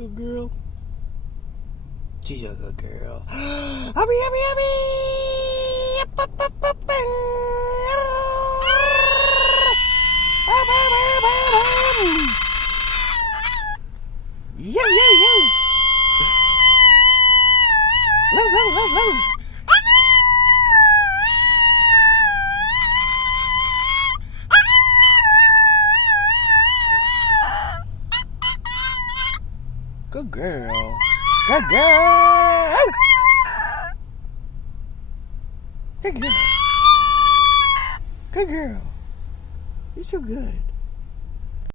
Good girl. She's a good girl. Abby, Abby, Abby! Up, up, up, up, up. Up, up, up, up, up. Yo, yo, yo! Low, low, low, low! Good girl. Good girl. Good girl. Good girl. You're so good.